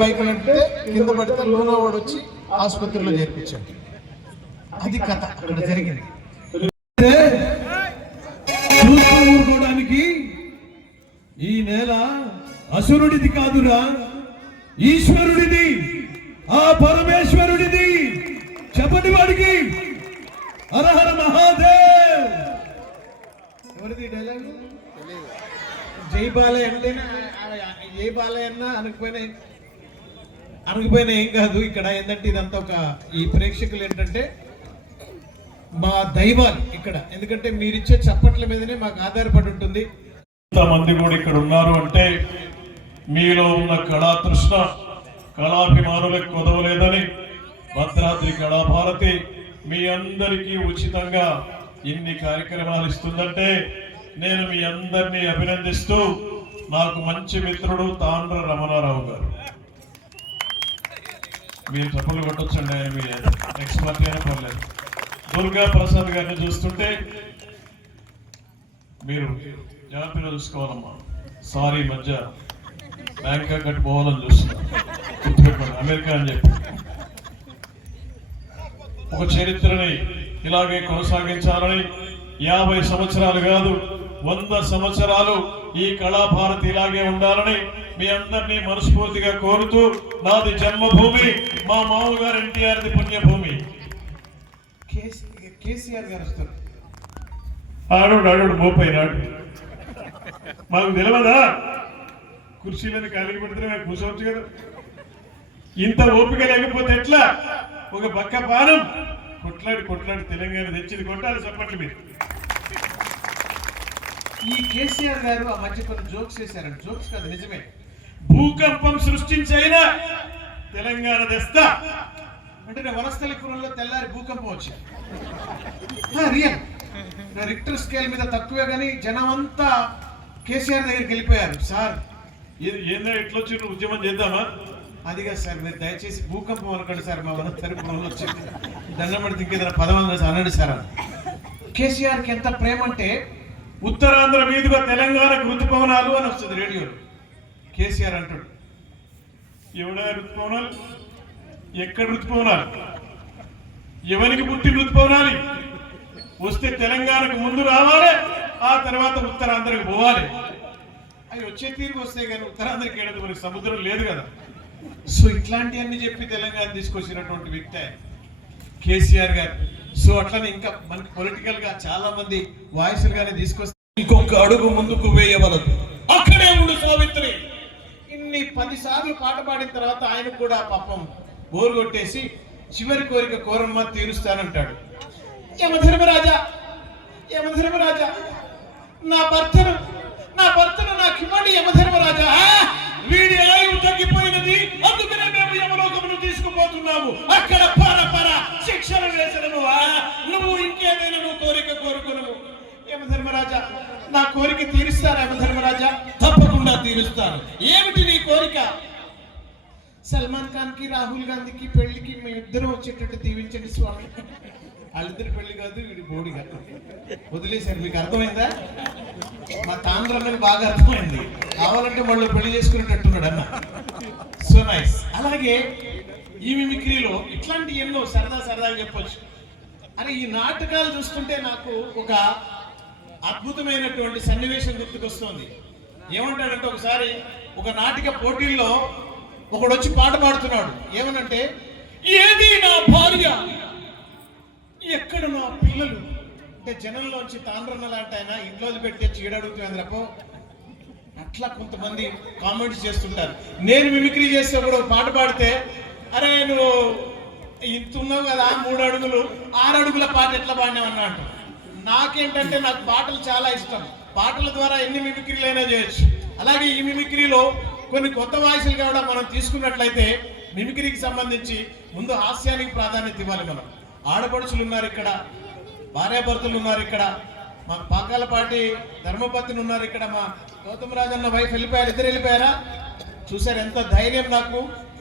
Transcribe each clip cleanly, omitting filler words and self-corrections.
Bike అంటే కింద పడితే లోనో వాడు వచ్చి ఆసుపత్రిలో చేర్పించాడు. అది కథ అక్కడ జరిగింది. ఊరుకోవడానికి ఈ నేల అసురుడిది కాదురా, ఈశ్వరుడిది, ఆ పరమేశ్వరుడిది. చెప్పండి వాడికి హరహర మహాదేవ్. ఎవరిది డైలాగ్? జై బాలయ్య అంటేనే జై బాలయ్య అన్న అనకపోయినా ఏం కాదు. ఇక్కడ ఏంటంటే ఇదంతా ఒక ఈ ప్రేక్షకులు ఏంటంటే మా దైవాలు ఇక్కడ, ఎందుకంటే మీరిచ్చే చప్పట్ల మీదనే మాకు ఆధారపడి ఉంటుంది. ఇంతమంది కూడా ఇక్కడ ఉన్నారు అంటే మీలో ఉన్న కళాతృష్ణ, కళాభిమానులకు కొదవలేదని భద్రాద్రి కళాభారతి మీ అందరికీ ఉచితంగా ఇన్ని కార్యక్రమాలు ఇస్తుందంటే నేను మీ అందరినీ అభినందిస్తూ, నాకు మంచి మిత్రుడు తాండ్ర రమణారావు గారు, మీరు చప్పట్లు కొట్టొచ్చండి, ఆయన మీ ఎక్స్పర్ట్ అయినా పర్లేదు. దుర్గా ప్రసాద్ గారిని చూస్తుంటే మీరు జాగ్రత్తగా చూసుకోవాలమ్మా. సారీ మధ్య బ్యాంకాక్ కట్టి పోవాలని చూస్తున్నారు, గుర్తుపెట్టుకోండి. అమెరికా అని చెప్పి ఒక చరిత్రని ఇలాగే కొనసాగించాలని 50 సంవత్సరాలు కాదు 100 సంవత్సరాలు ఈ కళాభారతి ఇలాగే ఉండాలని మీ అందరినీ మనస్ఫూర్తిగా కోరుతూ, నాది జన్మభూమి, మా మామగారు ఎన్టీఆర్ది పుణ్యభూమి. కేసీఆర్ గారు వస్తారు, ఆడు మోపైనాడు, మాకు తెలియదా? కుర్చీలను ఖాళీ పెడితే మేము కూర్చోవచ్చు కదా. ఇంత ఓపిక లేకపోతే ఎట్లా? ఒక పక్క పానం కొట్లాడి తెలంగాణ తెచ్చింది కొట్టాలి. చెప్పండి మీరు. ఈ కేసీఆర్ గారు ఆ మధ్య కొన్ని జోక్స్ చేశారంట. జోక్స్ కాదు, నిజమే. భూకంపం సృష్టించైనా తెలంగాణ తెస్తా అంటే వనస్థలిపురంలో తెల్లారి భూకంపం వచ్చింది. రియల్ రిక్టర్ స్కేల్ మీద తక్కువే, కానీ జనం అంతా కేసీఆర్ దగ్గరికి వెళ్ళిపోయారు. సార్ ఏందో ఎట్లా వచ్చి ఉద్యమం చేద్దామా? అదిగా సార్, మీరు దయచేసి భూకంపం అనకండి సార్, మా వనస్థలిపురంలో వచ్చింది, దండం పడితే ఇంకేదైనా పదం అనండి సార్. కేసీఆర్కి ఎంత ప్రేమ అంటే ఉత్తరాంధ్ర మీదుగా తెలంగాణకు ఋతుపవనాలు అని వస్తుంది రేడియోలో. కేసీఆర్ అంటాడు, ఎవడా ఋతుపవనాలు? ఎక్కడ ఋతుపవనాలు? ఎవరికి పుట్టిన ఋతుపవనాలు? వస్తే తెలంగాణకు ముందు రావాలి, ఆ తర్వాత ఉత్తరాంధ్రకు పోవాలి. అవి వచ్చే తీరుకు వస్తాయి, కానీ ఉత్తరాంధ్రకి ఏడదు, మనకి సముద్రం లేదు కదా. సో ఇట్లాంటివన్నీ చెప్పి తెలంగాణ తీసుకొచ్చినటువంటి వ్యక్తి కేసీఆర్ గారు. సో అట్లనే ఇంకా మనకి పొలిటికల్ గా చాలా మంది వాయిస్లు గానే తీసుకొస్తే ఇంకొక అడుగు ముందుకు వేయవలదు, అక్కడే ఉండు సావిత్రి. ఇన్ని 10 సార్లు పాట పాడిన తర్వాత ఆయనకు కూడా పాపం బోరు కొట్టేసి చివరి కోరిక కోరమ్మ తీరుస్తానంటాడు. యమధర్మరాజా నా భర్తను నాకు ఇవ్వండి యమధర్మరాజా. వీడి ఆయువు తగ్గిపోయినది, అందుకనే మేము యమలోకమును తీసుకుపోతున్నాము. అక్కడ పర శిక్షణ వేసను. నువ్వు ఇంకేమైనా కోరిక కోరుకును యమధర్మరాజా. నా కోరిక తీరుస్తాను యమధర్మరాజా, తప్పకుండా తీరుస్తాను. ఏమిటి నీ కోరిక? సల్మాన్ ఖాన్ కి రాహుల్ గాంధీకి పెళ్లికి మేము ఇద్దరం వచ్చేటట్టు దీవించండి స్వామి. వాళ్ళిద్దరి పెళ్లి కాదు, వీడి బోడి కాదు, వదిలేశారు. మీకు అర్థమైందా? మా తాండ్రన్నకి బాగా అర్థమైంది. కావాలంటే వాళ్ళు పెళ్లి చేసుకునేటట్టున్నాడు అన్న. So nice. అలాగే ఈ మిమిక్రీలో ఇట్లాంటి ఎన్నో సరదాగా చెప్పొచ్చు. అని ఈ నాటకాలు చూస్తుంటే నాకు ఒక అద్భుతమైనటువంటి సన్నివేశం గుర్తుకొస్తుంది. ఏమంటాడంటే, ఒకసారి ఒక నాటిక పోటీల్లో ఒకడు వచ్చి పాట పాడుతున్నాడు. ఏమనంటే, ఏది నా భార్య, ఎక్కడ నా పిల్లలు అంటే జనంలోంచి తాండ్రన్న లాంటి ఆయన ఇంట్లో పెట్టి చీడడుగుతుందిరపో. అట్లా కొంతమంది కామెంట్స్ చేస్తుంటారు. నేను మిమిక్రీ చేస్తే కూడా పాట పాడితే, అరే నువ్వు ఇంత ఉన్నావు కదా, 3 అడుగులు 6 అడుగుల పాట ఎట్లా పాడినావన్నా అంట. నాకేంటంటే నాకు పాటలు చాలా ఇష్టం. పాటల ద్వారా ఎన్ని మిమిక్రీలైనా చేయొచ్చు. అలాగే ఈ మిమిక్రీలో కొన్ని కొత్త వాయిస్లు కూడా మనం తీసుకున్నట్లయితే మిమిక్రీకి సంబంధించి ముందు హాస్యానికి ప్రాధాన్యత ఇవ్వాలి. మనం ఆడపడుచులు ఉన్నారు ఇక్కడ, భార్యాభర్తలు ఉన్నారు ఇక్కడ, మా పాకాలపాటి ధర్మపత్ని ఉన్నారు ఇక్కడ, మా గౌతమ్ రాజన్న వైఫ్ వెళ్ళిపోయారు, ఇద్దరు వెళ్ళిపోయారా? చూసారు ఎంత ధైర్యం నాకు.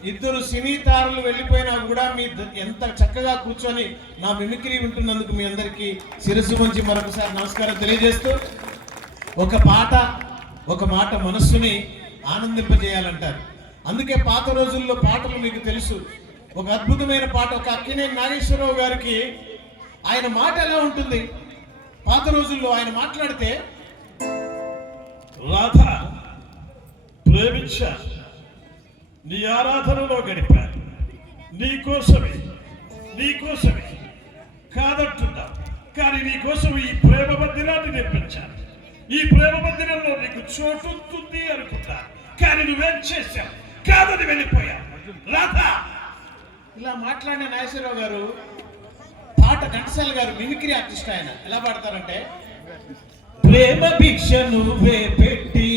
2 సినీ తారులు వెళ్ళిపోయినా కూడా మీ ఎంత చక్కగా కూర్చొని నా మిమిక్రీ వింటున్నందుకు మీ అందరికీ శిరస్సు వంచి మరొకసారి నమస్కారం తెలియజేస్తూ, ఒక మాట మనస్సుని ఆనందింపజేయాలంటారు. అందుకే పాత రోజుల్లో పాటలు మీకు తెలుసు. ఒక అద్భుతమైన పాట, ఒక అక్కినేని నాగేశ్వరరావు గారికి ఆయన మాట ఎలా ఉంటుంది, పాత రోజుల్లో ఆయన మాట్లాడితే, రాధ ప్రేమించా, నీ ఆరాధనలో గడిపా, నీకోసమే కాదంటున్నా, కానీ నీకోసం ఈ ప్రేమ మందిరాన్ని నిర్మించాను. ఈ ప్రేమ మందిరంలో నీకు చోటుంది అనుకుంటా, కానీ నువ్వేం చేశావు, కాదని వెళ్ళిపోయా. రాధ ఇలా మాట్లాడిన నాగేశ్వరరావు గారు పాట ఘంటసాల గారు మిమిక్రీ ఆర్టిస్ట్. ఆయన ఎలా పాడతారంటే, ప్రేమ భిక్ష నువ్వే పెట్టి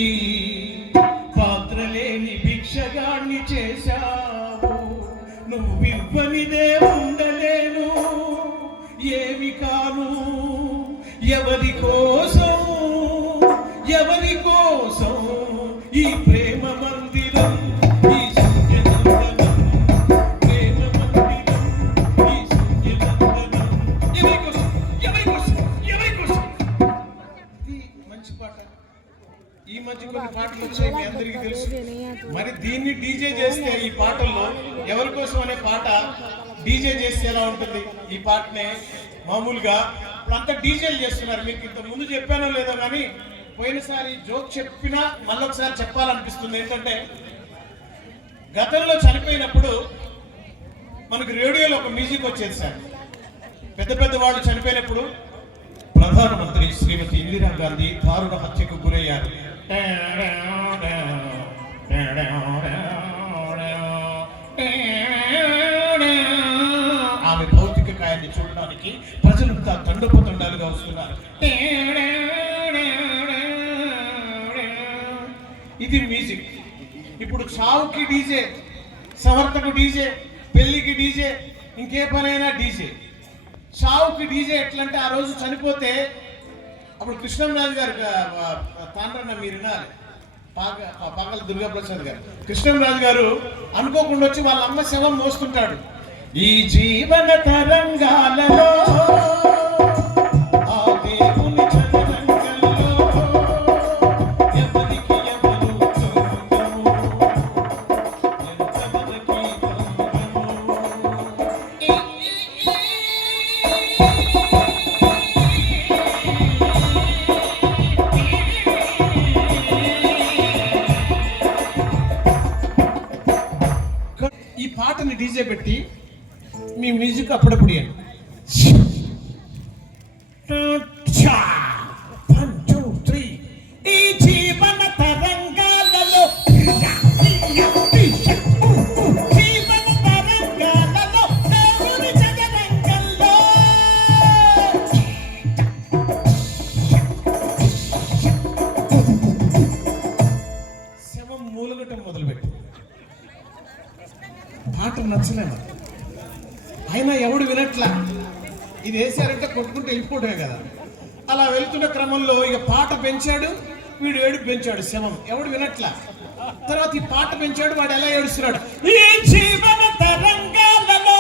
పాత్రలేని భిక్షగాన్ని చేశావు, నువ్వివ్వనిదే ఉండలేను, ఏమి కాను, ఎవరి కోసం ఈ ప్రేమ మందిరం, ఈ సూర్యనందనం, ప్రేమ మందిరం, ఈ సూర్యనందనం, ఎవరి కోసం. ఇది మంచి పాట. ఈ మధ్య కొన్ని పాటలు వచ్చాయి, మీ అందరికీ తెలుసు. మరి దీన్ని డీజే చేస్తే, ఈ పాటల్లో ఎవరి కోసం అనే పాట డీజే చేస్తే ఎలా ఉంటుంది? ఈ పాటనే మామూలుగా ఇప్పుడు అంతా డీజేలు చేస్తున్నారు. మీకు ఇంత ముందు చెప్పానో లేదో కానీ పోయినసారి జోక్ చెప్పినా మళ్ళొకసారి చెప్పాలనిపిస్తుంది. ఏంటంటే, గతంలో చనిపోయినప్పుడు మనకు రేడియోలో ఒక మ్యూజిక్ వచ్చేది సార్. పెద్ద వాళ్ళు చనిపోయినప్పుడు ప్రధానమంత్రి శ్రీమతి ఇందిరా గాంధీ దారుణ హత్యకు గురయ్యారు, ఆమె భౌతిక కాయాన్ని చూడడానికి ప్రజలంతా తండోపతండాలుగా వస్తున్నారు. ఇది మ్యూజిక్. ఇప్పుడు చావుకి డీజే, సమర్థకు డీజే, పెళ్లికి డీజే, ఇంకే పనైనా డీజే. చావుకి డీజే ఎట్లంటే, ఆ రోజు చనిపోతే అప్పుడు కృష్ణంరాజు గారు తాండ్రన్న మీరు వినాలి, పాగల దుర్గాప్రసాద్ గారు, కృష్ణంరాజు గారు అనుకోకుండా వచ్చి వాళ్ళ అమ్మ శవం మోస్తుంటాడు. ఈ జీవన తరంగాలలో ఆ దేవుని చదరంగంలో ఎవరికి ఎవరు చదువు, ఎంతవరకి ఈ పాటని డీజే పెట్టి మీ మ్యూజిక్ అప్పుడప్పుడు ఇవ్వండి. 1 2 3 ఈ జీవన తరంగాలలో, జీవన తరంగాలలో దేవుని చదరంగంలో శవం మూలగటం మొదలుపెట్టి పాట నచ్చలేదు. అయినా ఎవడు వినట్లా. ఇది వేసారంటే కొట్టుకుంటూ వెళ్ళిపోవడమే కదా. అలా వెళ్తున్న క్రమంలో ఇక పాట పెంచాడు, వీడు ఏడుపు పెంచాడు, శవం ఎవడు వినట్లా. తర్వాత ఈ పాట పెంచాడు, వాడు ఎలా ఏడుస్తున్నాడు, ఈ జీవన తరంగాలలో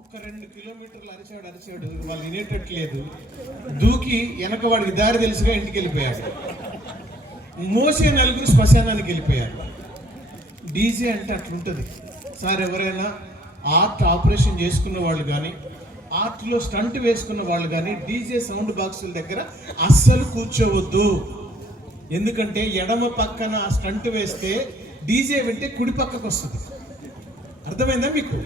ఒక్క 2 కిలోమీటర్లు అరిచాడు, వాళ్ళు వినేటట్లేదు. దూకి వెనక వాడికి దారి తెలుసుగా ఇంటికి వెళ్ళిపోయాడు. మోసే నలుగురు శ్మశానానికి వెళ్ళిపోయారు. డీజే అంటే అట్లుంటుంది సార్. ఎవరైనా ఆర్ట్ ఆపరేషన్ చేసుకున్న వాళ్ళు కానీ, ఆర్ట్లో స్టంట్ వేసుకున్న వాళ్ళు కానీ డీజే సౌండ్ బాక్సుల దగ్గర అస్సలు కూర్చోవద్దు. ఎందుకంటే ఎడమ పక్కన స్టంట్ వేస్తే డీజే వింటే కుడి పక్కకు వస్తుంది. అర్థమైందా మీకు?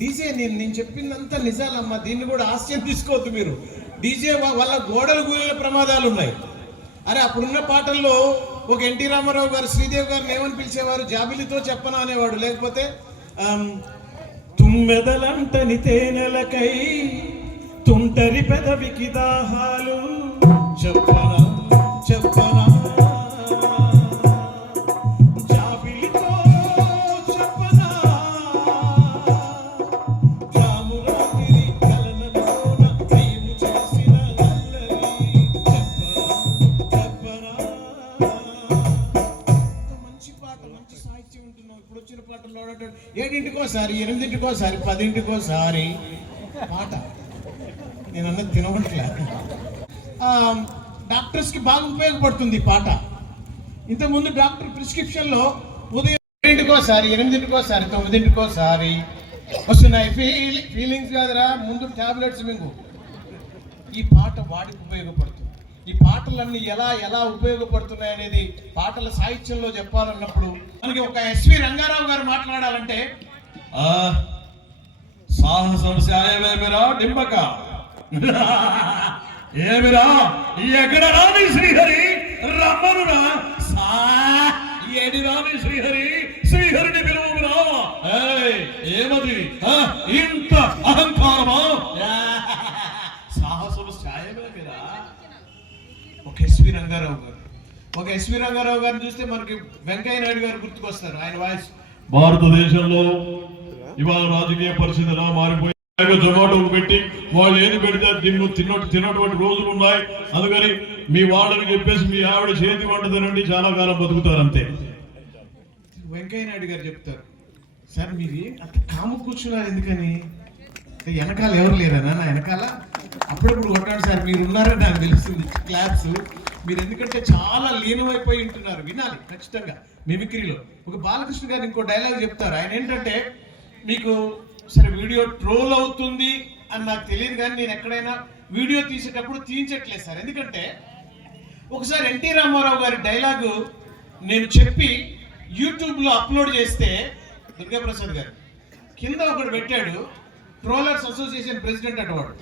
డీజే నేను చెప్పిందంతా నిజాలమ్మా, దీన్ని కూడా హాస్యం తీసుకోవద్దు మీరు. డీజే వల్ల గోడలు గూలిన ప్రమాదాలు ఉన్నాయి. అరే అప్పుడున్న పాటల్లో ఒక ఎన్టీ రామారావు గారు శ్రీదేవి గారిని ఏమని పిలిచేవారు, జాబిలితో చెప్పనా అనేవాడు, లేకపోతే తుమ్మెదలంటని తేనెలకై తుంటరి పెదవికి దాహాలు చెప్పనా చెప్పనా, జాబిలితో చెప్పనా, రామురాతిరి కలనలోన నీవు చేసిన అల్లరి చెప్పనా. మంచి పాట, మంచి సాహిత్యం ఉంటున్నాం. ఇప్పుడు వచ్చిన పాటల్లో 7ంటికోసారి 8ంటికోసారి 10ంటికోసారి పాట. నేను అన్నది తినవట్లే. డాక్టర్స్కి బాగా ఉపయోగపడుతుంది ఈ పాట. ఇంతకుముందు డాక్టర్ ప్రిస్క్రిప్షన్లో ఉదయం 7:00, 8:00, 9:00 వస్తున్నాయి ఫీలింగ్స్ కాదురా, ముందు టాబ్లెట్స్ మింగు. ఈ పాట వాడికి ఉపయోగపడుతుంది. ఈ పాటలన్నీ ఎలా ఉపయోగపడుతున్నాయి అనేది పాటల సాహిత్యంలో చెప్పాలన్నప్పుడు మనకి ఒక ఎస్వి రంగారావు గారు మాట్లాడాలంటే, సాహసం సాయమేమిరా డింబక ఏమిరా ఎక్కడ రాని శ్రీహరి రమ్మనురా ఏడి రాని శ్రీహరిని పిలువు రావా. ఏమది ఇంత అహంకారమా? సాహసం సాయమేమిరా. ఒక ఎస్వి రంగారావు గారిని చూస్తే మనకి వెంకయ్య నాయుడు గారు గుర్తుకొస్తారు. ఆయన వాయిస్. భారతదేశంలో ఇవాళ రాజకీయ పరిస్థితి ఎలా మారిపోయి జొమాటో పెట్టి వాళ్ళు ఏది పెడితే తిన్నటువంటి రోజులు ఉన్నాయి. అందుకని మీ వాళ్ళని చెప్పేసి మీ ఆవిడ చేతి వంట తినండి, చాలా కాలం బతుకుతారు అంతే. వెంకయ్య నాయుడు గారు చెప్తారు, సార్ మీరు అంత కాము కూర్చున్నారు ఎందుకని? వెనకాల ఎవరు లేరా నాన్న? వెనకాల అప్పుడప్పుడు కొట్టాడు సార్, మీరు ఉన్నారని నాకు తెలుస్తుంది. క్లాప్స్ మీరు ఎందుకంటే చాలా లీనమైపోయి ఉంటున్నారు. వినాలి ఖచ్చితంగా మిమిక్రీలో. ఒక బాలకృష్ణ గారు ఇంకో డైలాగ్ చెప్తారు. ఆయన ఏంటంటే, మీకు సరే వీడియో ట్రోల్ అవుతుంది అని నాకు తెలియదు కానీ నేను ఎక్కడైనా వీడియో తీసేటప్పుడు తీయించట్లేదు సార్. ఎందుకంటే ఒకసారి ఎన్టీ రామారావు గారి డైలాగు నేను చెప్పి యూట్యూబ్లో అప్లోడ్ చేస్తే దుర్గాప్రసాద్ గారు కింద ఒకడు పెట్టాడు, ట్రోలర్స్ అసోసియేషన్ ప్రెసిడెంట్ అటవాడు.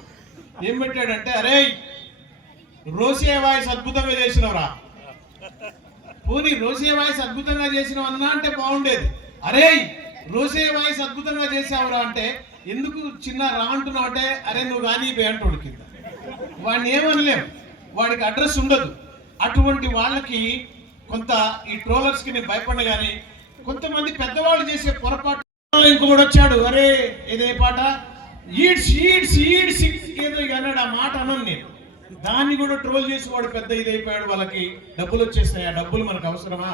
ఏం పెట్టాడంటే, అరే రోసియా వాయిస్ అద్భుతంగా చేసినవరా, పోనీ రోసియా వాయిస్ అద్భుతంగా చేసినవు అన్నా అంటే బాగుండేది. అరే రోసియా వాయిస్ అద్భుతంగా చేసావురా అంటే ఎందుకు చిన్న రా అంటున్నావు అంటే, అరే నువ్వు కానీ అంటాడు కింద. వాడిని ఏమనలేము, వాడికి అడ్రస్ ఉండదు. అటువంటి వాళ్ళకి కొంత ఈ ట్రోలర్స్కి నేను భయపడ్డా. కానీ కొంతమంది పెద్దవాళ్ళు చేసే పొరపాటు. ఇంకొకటి వచ్చాడు, అరే ఇదే పాట ఈడ్స్ ఈడ్స్ ఈడ్స్ ఏదో అన్నాడు. ఆ మాట అన్నాను నేను. దాన్ని కూడా ట్రోల్ చేసి వాడు పెద్ద ఇదైపోయాడు. వాళ్ళకి డబ్బులు వచ్చేస్తాయి. ఆ డబ్బులు మనకు అవసరమా?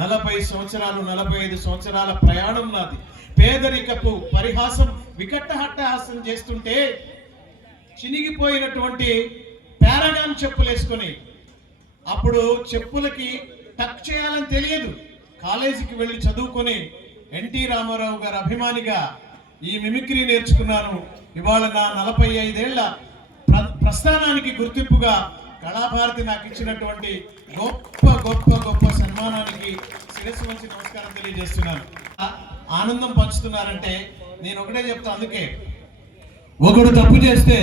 40 సంవత్సరాలు 45 సంవత్సరాల ప్రయాణం నాది. పేదరికపు పరిహాసం వికట్టహట్టహాసం చేస్తుంటే చినిగిపోయినటువంటి పారాగాన్ చెప్పులు వేసుకొని, అప్పుడు చెప్పులకి టక్ చేయాలని తెలియదు, కాలేజీకి వెళ్ళి చదువుకొని ఎన్టీ రామారావు గారు అభిమానిగా ఈ మిమిక్రీ నేర్చుకున్నాను. ఇవాళ నా 45 ఏళ్ల ప్రస్థానానికి గుర్తింపుగా కళాభారతి నాకు ఇచ్చినటువంటి గొప్ప సన్మానానికి శిరస్సు వంచి నమస్కారం తెలియజేస్తున్నాను. ఆనందం పంచుతున్నారంటే నేను ఒకటే చెప్తా. అందుకే ఒకడు తప్పు చేస్తే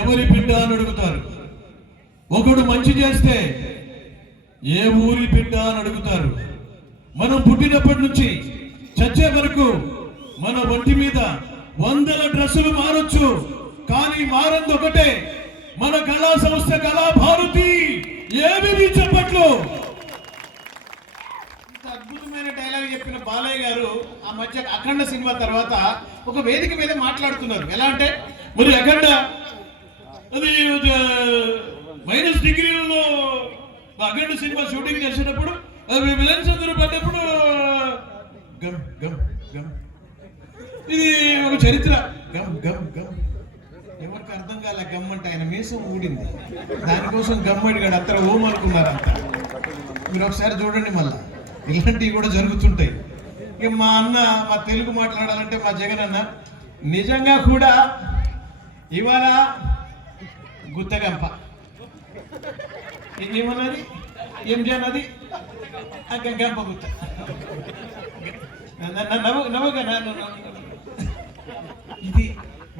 ఎవరి బిడ్డ అని అడుగుతారు, ఒకడు మంచి చేస్తే ఏ ఊరి బిడ్డ అని అడుగుతారు. మనం పుట్టినప్పటి నుంచి చచ్చే వరకు మన ఒంటి మీద 100 డ్రెస్సులు మారొచ్చు, కానీ మారంది ఒకటే, మన కళా సంస్థ కళాభారతి. ఏమి చెప్పట్లు. అద్భుతమైన డైలాగ్ చెప్పిన బాలయ్య గారు ఆ మధ్య అఖండ సినిమా తర్వాత ఒక వేదిక మీద మాట్లాడుతున్నారు. ఎలా అంటే, మరి అఖండ అది -డిగ్రీలలో అఖండ సినిమా షూటింగ్ చేసేటప్పుడు విలన్స్ అందరూ పడ్డప్పుడు గమ్ గమ్ గమ్, ఇది ఒక చరిత్ర. గమ్ గమ్ గమ్, ఎవరికి అర్థం కాలే గమ్ అంటే. ఆయన మీసం ఊడింది, దానికోసం గమ్ అడిగాడు. అంతా ఓం అనుకున్నారంట. మీరు ఒకసారి చూడండి, మళ్ళా ఇలాంటివి కూడా జరుగుతుంటాయి. ఇక మా తెలుగు మాట్లాడాలంటే మా జగన్ అన్న నిజంగా కూడా ఇవాళ గుత్తగంప ఏమన్నది, ఏం చేయన్నది, గంప గుత్త నవ్వుగా. ఇది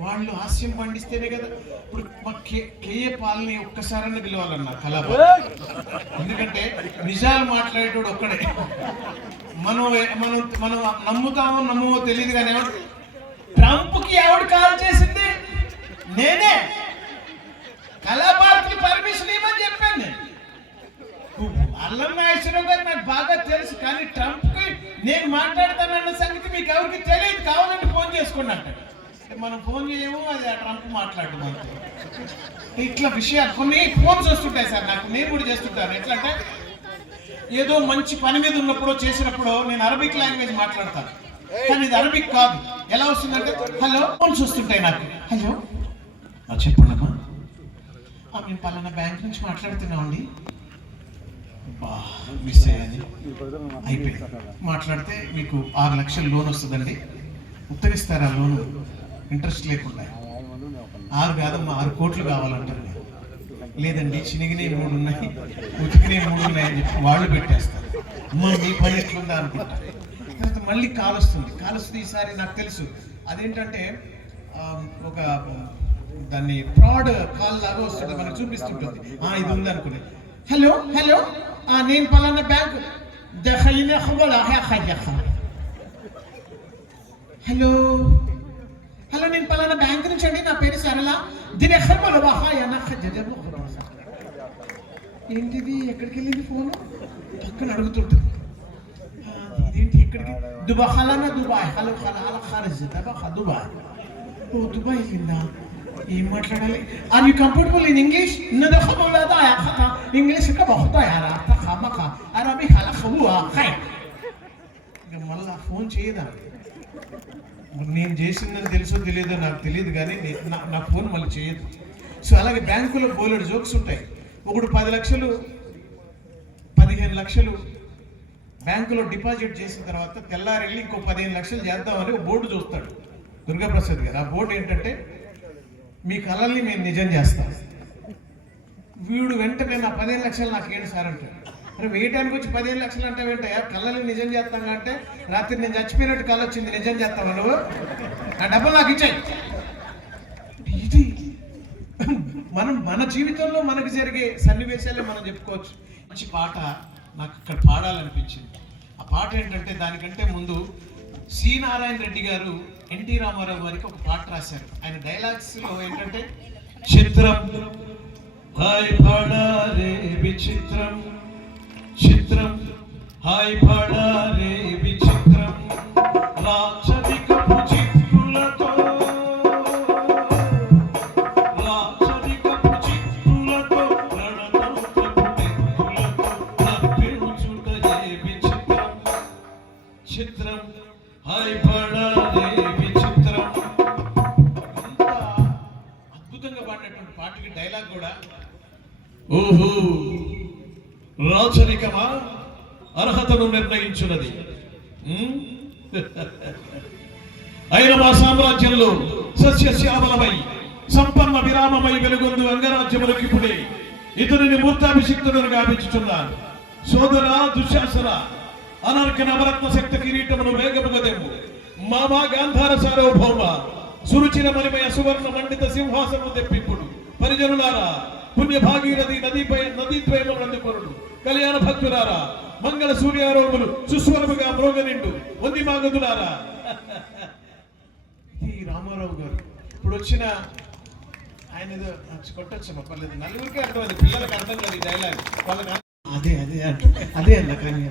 వాళ్ళు హాస్యం పండిస్తేనే కదా. ఇప్పుడు మా కేఏ పాలని ఒక్కసారన్నా పిలవాలన్నా కళాభారతి. ఎందుకంటే నిజాలు మాట్లాడేటోడు ఒక్కడే. మనం మనం మనం నమ్ముతామో నమ్మమో తెలియదు కానీ ట్రంప్కి ఎవడు కాల్ చేసింది? నేనే. కళాభారతికి పర్మిషన్ ఇవ్వని చెప్పాను నేను. అల్లం నాగేశ్వరరావు గారు నాకు బాగా తెలుసు, కానీ ట్రంప్కి నేను మాట్లాడతానన్న సంగతి మీకు ఎవరికి తెలియదు. కావాలంటే ఫోన్ చేసుకోండి అంటాడు. మనం ఫోన్ చేయము, అది ఆ ట్రంప్ మాట్లాడడం అంతే. ఇట్లా విషయాలు కొన్ని ఫోన్స్ వస్తుంటాయి సార్ నాకు. నేను కూడా చేస్తుంటాను. ఎట్లా అంటే, ఏదో మంచి పని మీద ఉన్నప్పుడు చేసినప్పుడు నేను అరబిక్ లాంగ్వేజ్ మాట్లాడతాను, కానీ ఇది అరబిక్ కాదు. ఎలా వస్తుందంటే, హలో ఫోన్స్ వస్తుంటాయి నాకు. హలో చెప్పండమ్మా. మేము పలానా బ్యాంక్ నుంచి మాట్లాడుతున్నామండి. మిస్ అయ్యాని అయిపోయింది. మాట్లాడితే మీకు 6 లక్షలు లోన్ వస్తుందండి, ఉత్తరిస్తారా లోను ఇంట్రెస్ట్ లేకుండా? 6 కాదమ్మా 6 కోట్లు కావాలంటారు. లేదండి చినిగినే 3 ఉన్నాయి, ఉతికినే 3 ఉన్నాయని చెప్పి వాళ్ళు పెట్టేస్తారు. అమ్మ మీ పని ఎట్లుందా అనుకుంటా. తర్వాత మళ్ళీ కాల్ వస్తుంది. ఈసారి నాకు తెలుసు అదేంటంటే ఒక దాన్ని ఫ్రాడ్ కాల్ లాగా వస్తుంది, మనకు చూపిస్తుంటుంది. ఇది ఉంది అనుకునే. హలో నేను పలానా బ్యాంక్ హలో నేను పలానా బ్యాంక్ నుంచి అండి, నా పేరు సరళ. దీని ఏంటిది, ఎక్కడికి వెళ్ళింది ఫోన్? పక్కన అడుగుతుంటుంది. ఇదేంటి ఎక్కడికి? Dubai hello Dubai. ఓ దుబాయ్ వెళ్ళిందా? ఏం మాట్లాడాలి? Are you comfortable in English? English మళ్ళా ఫోన్ చేయదా? నేను చేసిందని తెలుసో తెలియదో నాకు తెలియదు, కానీ నా ఫోన్ మళ్ళీ చేయదు. సో అలాగే బ్యాంకులో బోలెడు జోక్స్ ఉంటాయి. ఒకడు 10 లక్షలు 15 లక్షలు బ్యాంకులో డిపాజిట్ చేసిన తర్వాత తెల్లారి వెళ్ళి ఇంకో 15 లక్షలు చేద్దామని ఒక బోర్డు చూస్తాడు దుర్గాప్రసాద్ గారు. ఆ బోర్డు ఏంటంటే మీ కళల్ని మేము నిజం చేస్తాం. వీడు వెంటనే నా 15 లక్షలు నాకు ఏంటి సార్ అంటాడు. అరే వేయటానికి వచ్చి 15 లక్షలు అంటే ఏంటయ్యా, కళ్ళని నిజం చేస్తాం అంటే రాత్రి నేను చచ్చిపోయినట్టు కళ వచ్చింది, నిజం చేస్తావా నువ్వు? ఆ డబ్బులు నాకు ఇచ్చాయి. ఇది మన జీవితంలో మనకు జరిగే సన్నివేశాలే మనం చెప్పుకోవచ్చు. మంచి పాట నాకు ఇక్కడ పాడాలనిపించింది. ఆ పాట ఏంటంటే దానికంటే ముందు సి నారాయణ రెడ్డి గారు ఎన్టీ రామారావు గారికి ఒక పాట రాశారు. ఆయన డైలాగ్స్ లో ఏంటంటే చిత్రం హాయ్ పాడా రే విచిత్రం, చిత్రం హాయ్ పాడా రే విచిత్రం, రాచరికపు చిత్రులతో చిత్రం హాయ్ పాడా రే విచిత్రం. ఎంత అద్భుతంగా పాడినటువంటి పాటకి డైలాగ్ కూడా, ఓహో రాచరికమా అర్హతను నిర్ణయించున్నది. అయిన మా సామ్రాజ్యంలో సస్యశ్యామలమై సంపన్న విరామమై వెలుగొందు అంగరాజ్యములకు ఇప్పుడే ఇతరుని మూర్తాభిషిక్తులను గావించుచున్నాను. సోదర దుశ్శాసన అనర్క నవరత్న శక్త కిరీటమును వేగముగదెము. మామా గాంధార సార్వభౌమ సురుచిన మణిమయ సువర్ణ మండిత సింహాసనము తెప్పిప్పుడు. పరిజనులారా, పుణ్య భాగీరథి నదీద్వయములు అందుకొనుడు. కళ్యాణ భక్తులారా, మంగళ సూర్యారోములు సుస్వరముగా మ్రోగనిండు. వంది మాగదులారా. ఈ రామారావు గారు ఇప్పుడు వచ్చిన ఆయన ఏదో కొట్టొచ్చమ్మా, పర్లేదు, నలుగురికి అర్థమైంది, పిల్లలకు అర్థం కాదు ఈ డైలాగ్. వాళ్ళకి అదే అన్న. కానీ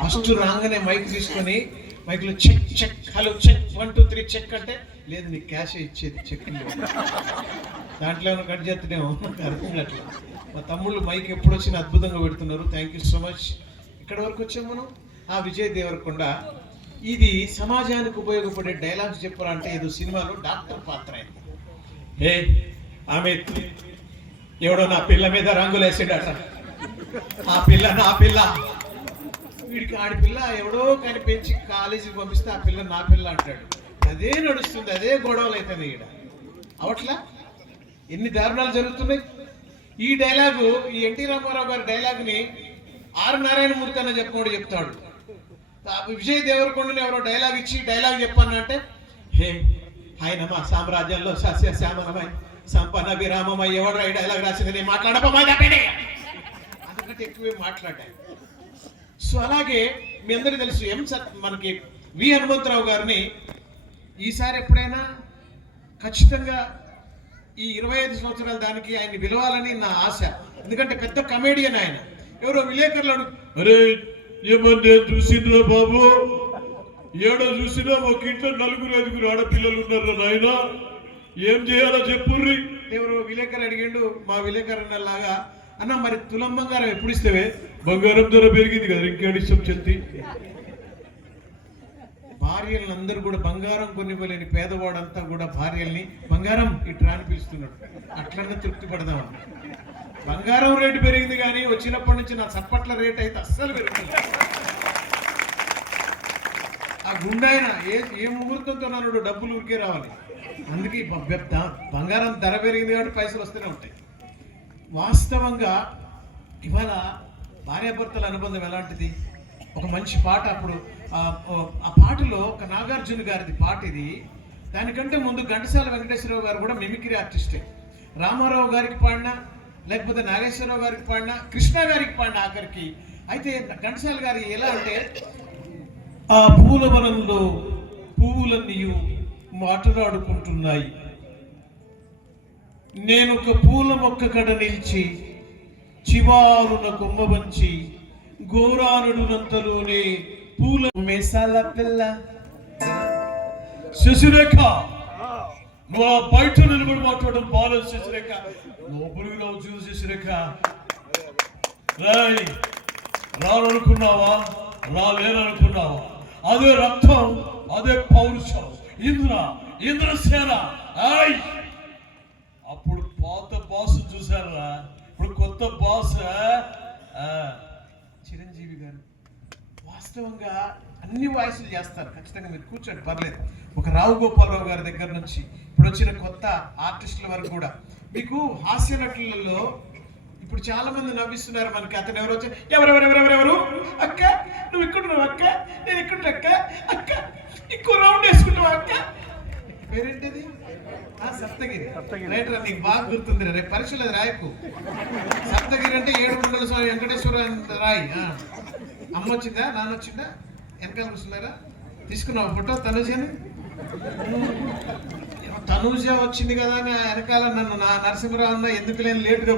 ఫస్ట్ రాగానే మైక్ తీసుకొని మైక్లో చెక్ హలో చెక్ 1 2 3 చెక్ అంటే, లేదు నీకు క్యాష్ ఇచ్చేది, చెక్ దాంట్లో ఏమైనా కట్ చేస్తేనేమో అర్థం అట్లా. మా తమ్ముళ్ళు మైక్ ఎప్పుడు వచ్చినా అద్భుతంగా పెడుతున్నారు. Thank you so much. ఇక్కడ వరకు వచ్చాం మనం. విజయ్ దేవరకొండ ఇది సమాజానికి ఉపయోగపడే డైలాగ్స్ చెప్పాలంటే ఏదో సినిమాలో డాక్టర్ పాత్ర అయింది. ఏ ఆమె ఎవడో నా పిల్ల మీద రంగులు వేసాడట. ఆ పిల్ల నా పిల్ల, వీడికి ఆడపిల్ల ఎవడో కానీ పెంచి కాలేజీకి పంపిస్తే ఆ పిల్ల నా పిల్ల అంటాడు. అదే నడుస్తుంది, అదే గొడవలు అవుతుంది. ఈడ అవట్లా ఎన్ని దారుణాలు జరుగుతున్నాయి. ఈ డైలాగు, ఈ ఎన్టీ రామారావు గారి డైలాగ్ని ఆర్ నారాయణమూర్తి అన్న చెప్పినోడు చెప్తాడు. విజయ్ దేవరకొండని ఎవరో డైలాగ్ ఇచ్చి డైలాగ్ చెప్పానంటే, హే ఆయన మా సామ్రాజ్యంలో సస్యశ్యామలమై సంపన్న విరామమై ఎవడు ఈ డైలాగ్ రాసింది, నేను మాట్లాడకపోతే అందుకంటే ఎక్కువే మాట్లాడాను. సో అలాగే మీ అందరికీ తెలుసు మనకి వి హనుమంతరావు గారిని ఈసారి ఎప్పుడైనా ఖచ్చితంగా ఈ 25 సంవత్సరాల దానికి ఆయన్ని పిలవాలని నా ఆశ. ఎందుకంటే పెద్ద కమేడియన్ ఆయన. ఎవరో విలేకరులు అరే ఏమన్నా చూసిండ్రా బాబు, ఏడో చూసినా ఒక ఇంట్లో 4-5 ఆడపిల్లలు ఉన్నారా నాయన, ఏం చేయాలో చెప్పుర్రి. ఎవరో విలేకరు అడిగిండు, మా విలేకరు లాగా, అన్న మరి తులం బంగారం ఎప్పుడు ఇస్తావే? బంగారం ధర పెరిగింది కదా, ఇంకేడు ఇష్టం చెల్తి. భార్యలను అందరూ కూడా బంగారం కొనివ్వలేని పేదవాడంతా కూడా భార్యల్ని బంగారం ఇట్రా అని పిలుస్తున్నాడు. అట్లనే తృప్తి పడదామని. బంగారం రేటు పెరిగింది కానీ వచ్చినప్పటి నుంచి నా చప్పట్ల రేట్ అయితే అస్సలు పెరిగింది. ఆ గుండాయన ఏ ముహూర్తంతో నన్ను డబ్బులు ఊరికే రావాలి. అందుకే బంగారం ధర పెరిగింది కాబట్టి పైసలు వస్తూనే ఉంటాయి. వాస్తవంగా ఇవాళ భార్యాభర్తల అనుబంధం ఎలాంటిది? ఒక మంచి పాట అప్పుడు ఆ పాటలో ఒక నాగార్జున గారిది పాట ఇది. దానికంటే ముందు ఘంటసాల వెంకటేశ్వరరావు గారు కూడా మిమిక్రీ ఆర్టిస్టే. రామారావు గారికి పాడినా, లేకపోతే నాగేశ్వరరావు గారికి పాడినా, కృష్ణ గారికి పాడినా ఆఖరికి. అయితే ఘంటసాల గారి ఎలా అంటే, ఆ పూలవనంలో పువ్వులన్నీ మాట్లాడుకుంటున్నాయి, నేనొక పూల మొక్క కడ నిలిచి చివారున కొమ్మ వంచి గోరానుడునంతలోనే పూల మేసాల పిల్ల. శశిరేఖ, నువ్వు ఆ బయట నిలబడి మాట్లాడడం బాలేదు శశిరేఖ. లోపలికి రావు చూడు శశిరేఖ. రాయ్, రాననుకున్నావా? రాలేననుకున్నావా? అదే రక్తం, అదే పౌరుషం. ఇంద్రసేన. అప్పుడు పాత బాస్ చూసారా, ఇప్పుడు కొత్త బాస్ చిరంజీవి గారు. వాస్తవంగా అన్ని వాయిస్లు చేస్తారు. ఖచ్చితంగా మీరు కూర్చోండి, పర్లేదు. ఒక రావు గోపాలరావు గారి దగ్గర నుంచి ఇప్పుడు వచ్చిన కొత్త ఆర్టిస్టుల వరకు కూడా మీకు హాస్య నటులలో ఇప్పుడు చాలా మంది నవ్విస్తున్నారు మనకి. అతను ఎవరు వచ్చి ఎవరెవరెవరెవరెవరు అక్క, నువ్వు ఇక్కడ అక్క, నేను ఇక్కడ అక్క, అక్క ఇంకో రౌండ్ వేసుకుంటావు అక్క. పేరేంటిది? సప్తగిరి. రైట్ రా, నీకు బాగా గుర్తుంది. రేపు పరీక్షలు అది రాయకు. సప్తగిరి అంటే 7 స్వామి వెంకటేశ్వర రాయి. అమ్మ వచ్చిందా, నాన్న వచ్చిందా? వెనకాల కూర్చున్నారా? తీసుకున్నావు ఫోటో తనుజని? తనుజ వచ్చింది కదా అని వెనకాల నన్ను నా నరసింహరావు అన్న ఎందుకు లేని లేటుగా